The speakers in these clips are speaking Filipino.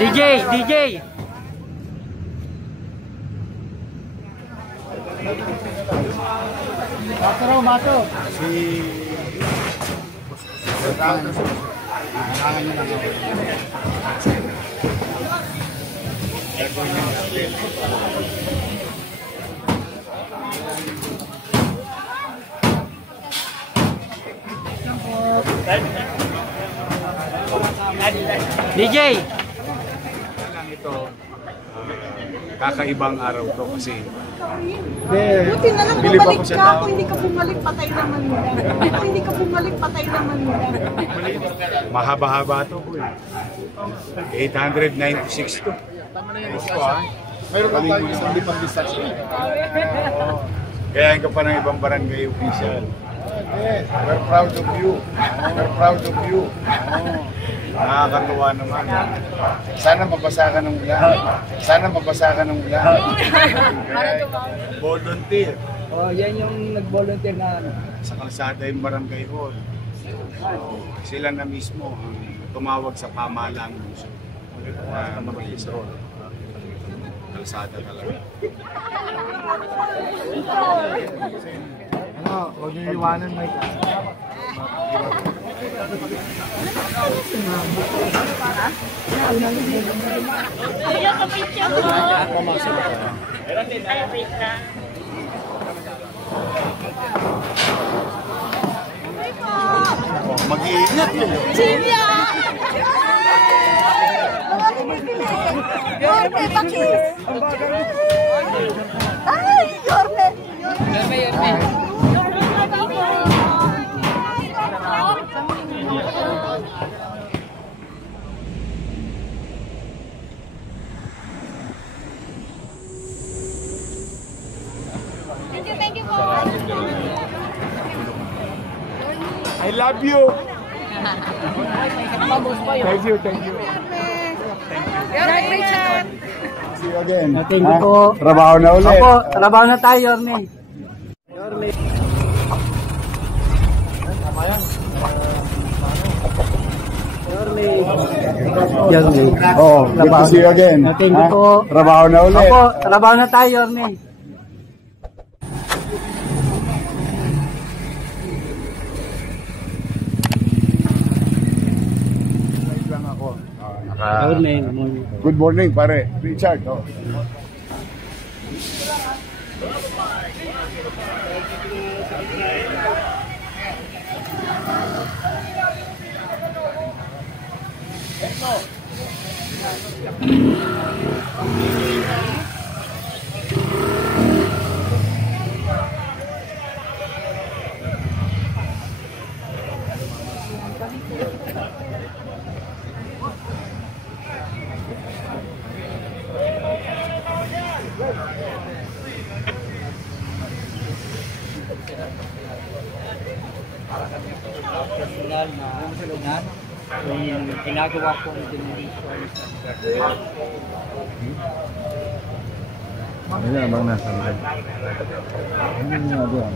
DJ, DJ. Mato. DJ. Ito, kakaibang araw to kasi buti na lang bumalik ka. Kung hindi ka bumalik, patay naman nila. Kung hindi ka bumalik, patay naman nila. mahaba-haba to po eh. 896 to. Tama na yan, mayroon ka tayo isang lipang distansya. Kaya ka pa ng ibang barangay official. We're proud of you. We're proud of you. Nakakatuwa naman. Sana mabasa ka ng ulan. Sana mabasa ka ng ulan. Volunteer. Oh, yan yung nag-volunteer na ano. Sa kalsada yung barangay hall. Sila na mismo ang tumawag sa pamahalaan na mag-police roll. Kalsada talaga. Ano, huwag niyo iwanan, Mike. Mag-iingat yun. Silvia! Yorme, pakis! Ay, Yorme! Yorme. Thank you po. I love you. Thank you, thank you. See you again. Thank you po. Trabaho na ulit. Opo, trabaho na tayo, Yorme. Yorme. Oh, good to see you again. Thank you po. Trabaho na ulit. Opo, trabaho na tayo, Yorme. Good morning, pare. Richard. Oh. Personal na yung ginagawa kong generation. Ano bang nasa live? Ano nga doon?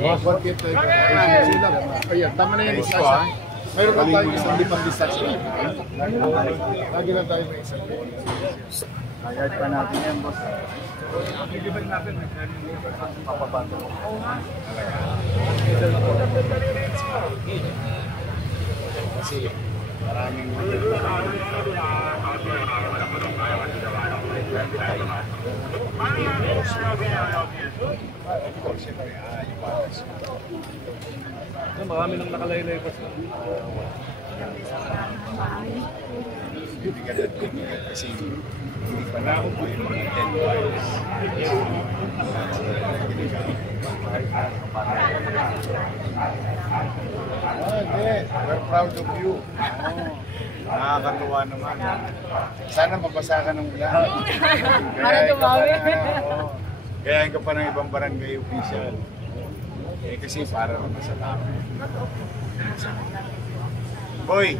Bakit sila? Ayan, tama na yan. Mayroon ka tayo isang lipang distansya. Lagi lang tayo may isang lipang distansya. Agad pa natin yan, boss. Kasi maraming marami nang nakalaylay pa sa kasi hindi pa na ako po yung mga 10 wires. we're proud of you. Nakakatuwa naman. Sana mabasa ka ng ulan. Kaya ka pa ng ibang barangay official. Eh kasi para naman sa tao. Boy,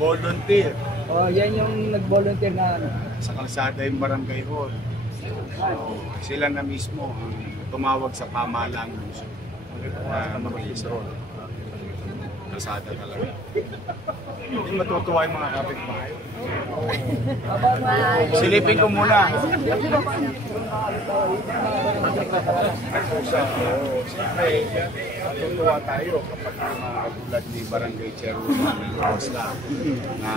volunteer. Oh, yan yung nag-volunteer na ano. Sa kalsada yung barangay hall. So, sila na mismo ang tumawag sa pamahalaan ng lungsod. Kalsada talaga. Hindi matutuwa yung mga kapitbahay. Silipin ko muna. Siyempre, matutuwa tayo kapag mga katulad ni Barangay Chairwoman Rosla na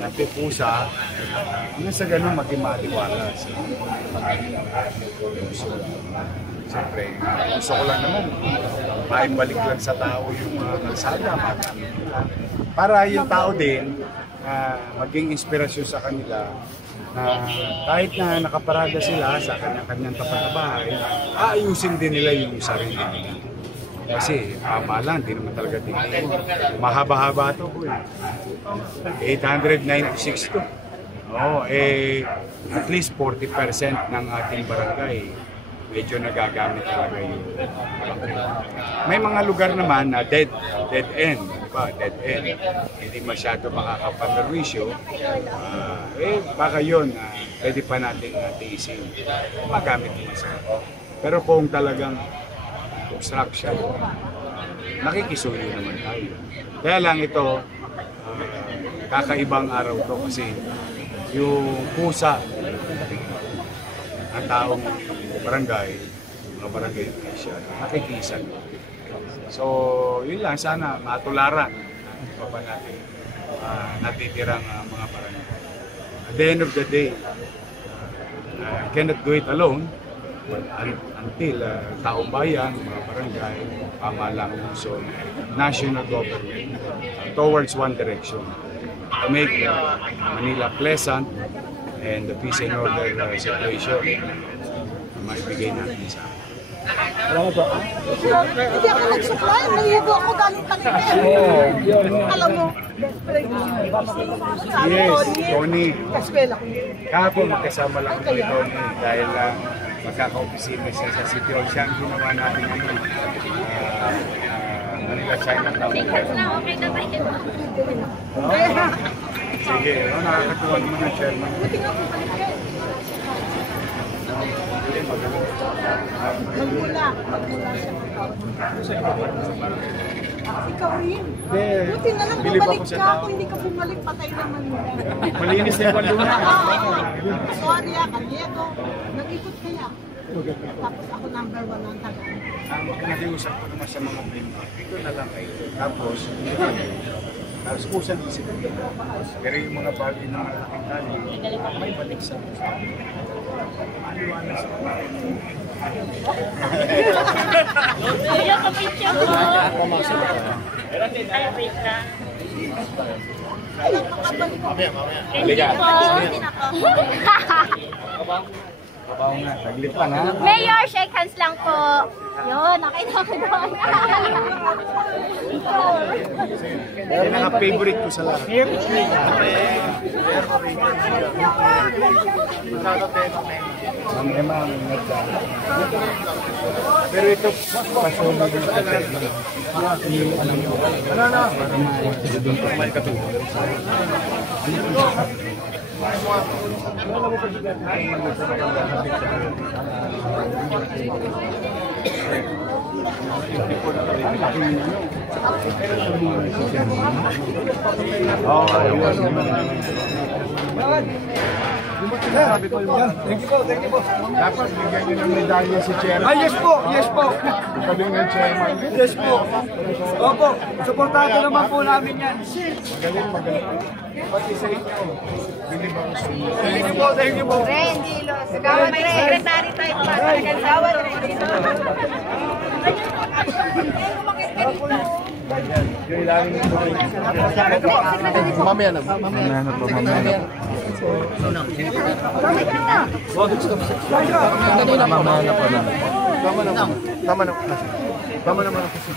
napupusa hanggang sa ganun maging matiwala sa lungsod. Siyempre, gusto ko lang naman maibalik lang sa tao yung mga kalsada, magamit nila. Para yung tao din, maging inspirasyon sa kanila na kahit na nakaparada sila sa kanyang tapat na bahay, aayusin din nila yung sarili nila. Kasi pamahalaan, di naman talaga tingin. Mahaba-haba ito po eh. 896 to. At least 40% ng ating barangay medyo nagagamit talaga yun. May mga lugar naman na dead end, diba? Dead end. Hindi masyado makakapaperwisyo. Baka yun, pwede pa natin tiisin. Magamit naman sa. Pero kung talagang obstruction, nakikisuyo naman tayo. Kaya lang ito, kakaibang araw to kasi yung pusa ang taong barangay, mga barangay siya, nakikisan. So, yun lang, sana matularan pa natin natitirang mga barangay. At the end of the day, cannot do it alone until taong bayan, mga barangay, pamahalaan ng lungsod, national government towards one direction to make Manila pleasant and the peace and order situation maibigay natin sa akin. Hindi ako nagsuklay, naligo ako galing palengke. Alam mo, Yes, Tony. kaskwela ko. Kahapon magkasama lang kami Tony dahil magkaka-opisina siya sa City Hall. Siya ang ginawa natin ngayon. Manila Chinatown. Okay na tayo. Sige, nakakatuwa naman ang chairman. Magmula siya. Ikaw rin. Buti na lang bumalik ka. Kung hindi ka bumalik, patay naman mo. Malinis na yung baluna. Sorry Kanyego. Nag-ikot kaya. Tapos ako number 1 ng taga. Nakiusap ko naman sa mga prima. Ito na lang kayo. Tapos pusan sila. Pero yung mga bagay na malaking tali, may balik sa maliwanag sa Kuya, kapitya mo. Ay, wait lang. Hindi po. kabaw nga. Taglit lang ha. Mayor, shake hands lang po. Yun, nakita ko doon. Yan ang favorite ko sa lahat. Ang ema ang pero ito, pasunod din sa Thank you po. Dapat bigyan niyo ng medalya si Chairman. Yes po, yes po. Magaling ng Chairman. Yes po. Opo, suportado naman po namin yan. Magaling. Pati sa inyo. Thank you po, thank you po. Randy, may secretary tayo pa sa nagkasawa. Mamaya na. Mamaya na po. Tama naman ako sa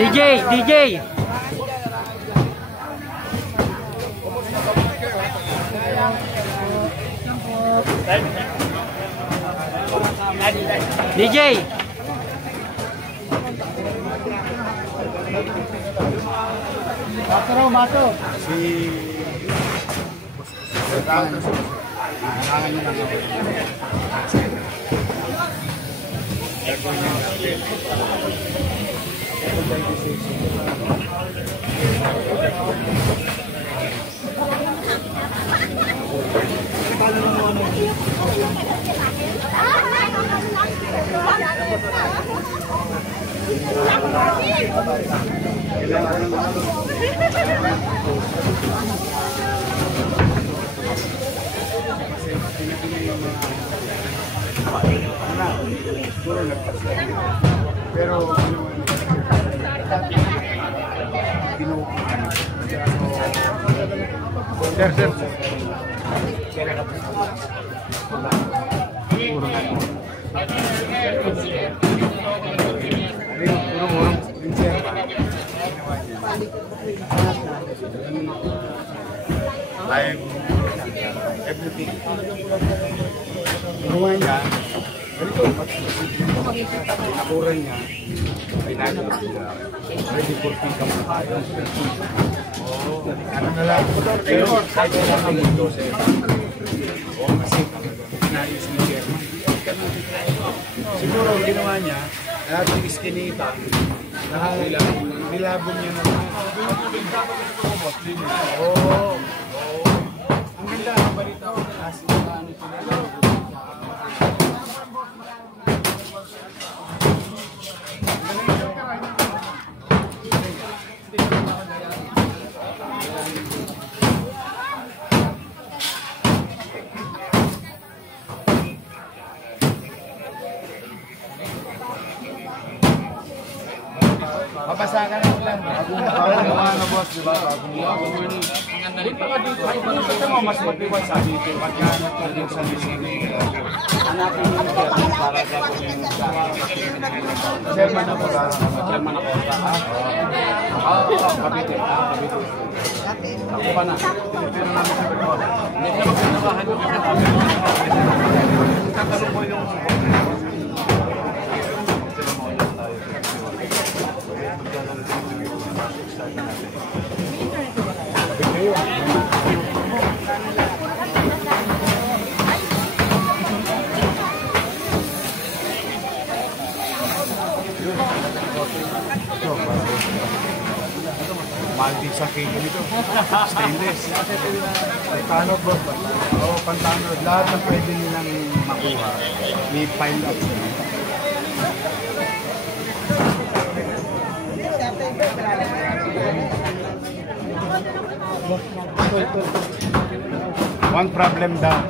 DJ! DJ! Mato. Pero sir. Live everything. Ginawa niya, ganito, nakuran niya, ay nagawin sila. Ready for pick-up na tayo. Ano na lang, pero kahit na lang ang mundo sa'yo. O kasi, pinayos ni Chairman. Siguro, ang ginawa niya, lahat ng iskinita, nilabon niya na lang. Oo. Ang ganda, ang balita ko. Papasa ka na lang. Ano boss, di ba? Ito mo mas matiwan sa dito. Pagkahanap na din sa listening. Hanapin mo yung chairman para sa chairman ako ba? Chairman ako. Kapite. Ako pa na. Pero namin sa pagkawa. Hindi na magpinawahan ko. Tatanong mo yung Maldives sa kilo nito. Stainless. Pantano ba? Oo, pantano. Lahat na pwede nilang makuha. May pile up sila. One problem down.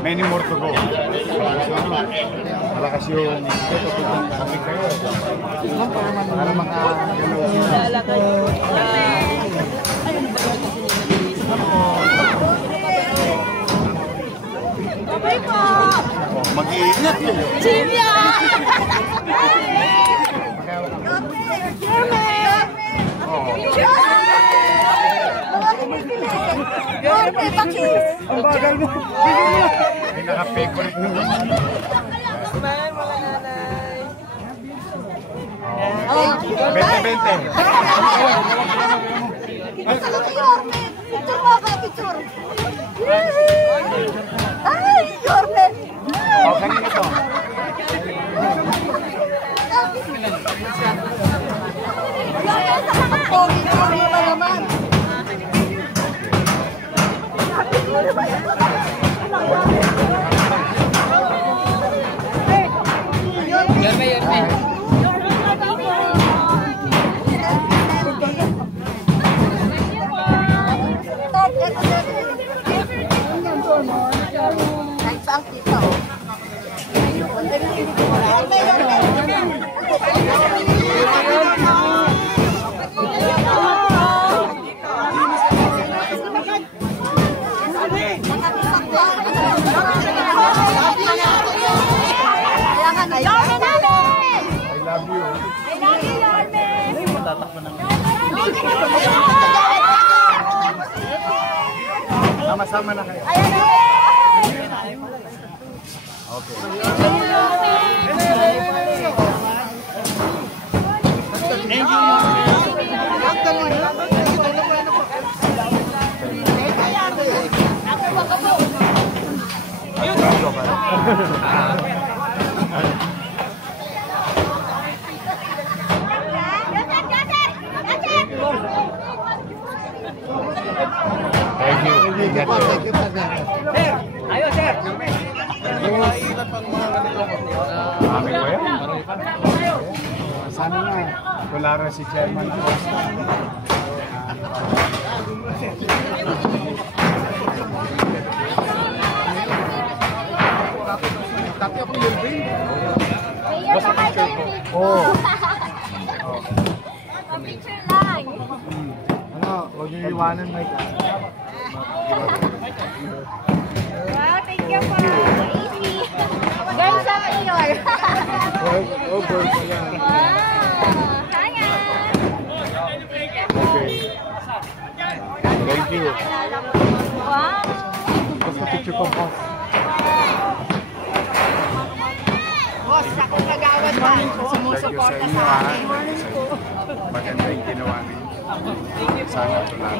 Many more to go. Malakas yung kapit kayo. Para makagalaw sila. Babay po! Mag-iingat kayo. Chimya! Ang bagay mo. May naka-favorite mo. Smile mga nanay. 20-20. Picture mo ka, picture. Ay, Yorme. O, kanina to. Pogi pa naman. Yorme. tatakbo ng... Sama-sama na kayo. Okay. Thank you. Ayo, sir. Mami ko yan. Sana nga. Kulara si Chairman Acosta. Tapi ako nilbing. Mayor, baka kayo Oo. picture lang. Ano, huwag niyo iwanan, Mike. Wow, thank you po. Easy. Girl sa Mayor. Oh, girl ko yan. Wow. Hanga. Thank you. Wow. Basta picture ko po. Boss, ako kagawad pa. Sumusuporta sa akin. Maganda yung ginawa ninyo. Sana tularan.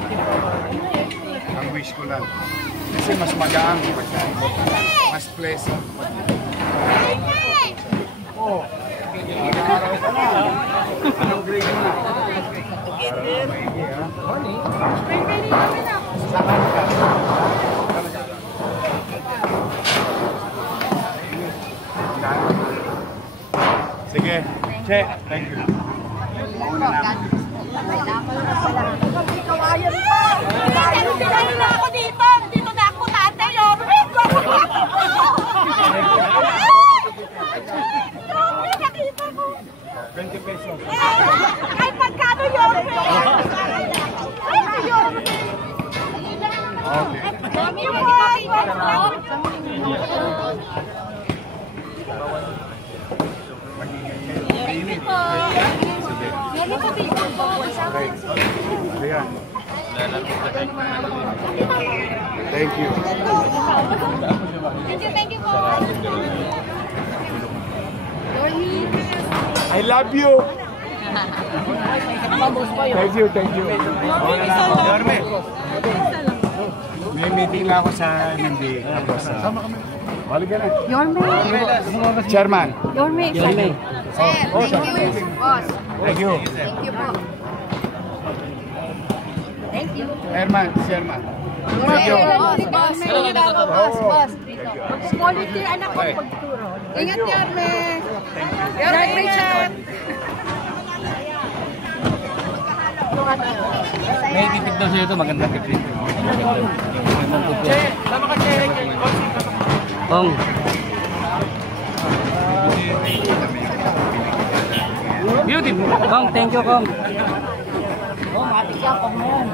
Ang wish ko lang. Kasi mas magaan. Mas pleasant. Oh. Nag-aaral ka na. Anong grade mo na? Maigi, ha? Saan ka? Sige. Che, thank you. Kawayan pa. Kawayan na ako dito. Dito na ako tatay. Nakita ko. 20 pesos. Ay, pagkano yun? Ay, yun. Okay. Dami po. Thank you po. Meron po picture po. Okay. Ayan. Thank you. Thank you po. I love you. Thank you, thank you. Yorme. May meeting lang ako sa MMD. Sama kami. Balik ka na. Yorme. Chairman. Yorme. Yorme. Sir, thank you. Boss. Thank you. Thank you po. Thank you. Chairman, Chairman. Thank you. Boss. Boss. Volunteer anak ko pagturo. Ingat, Yorme. Yorme, Richard. May tipid daw sa'yo ito, magandang tipid. Sama ka, Che. Ong. Beautiful. Kong, thank you, Kong. Oh, mati siya, pang mo yan.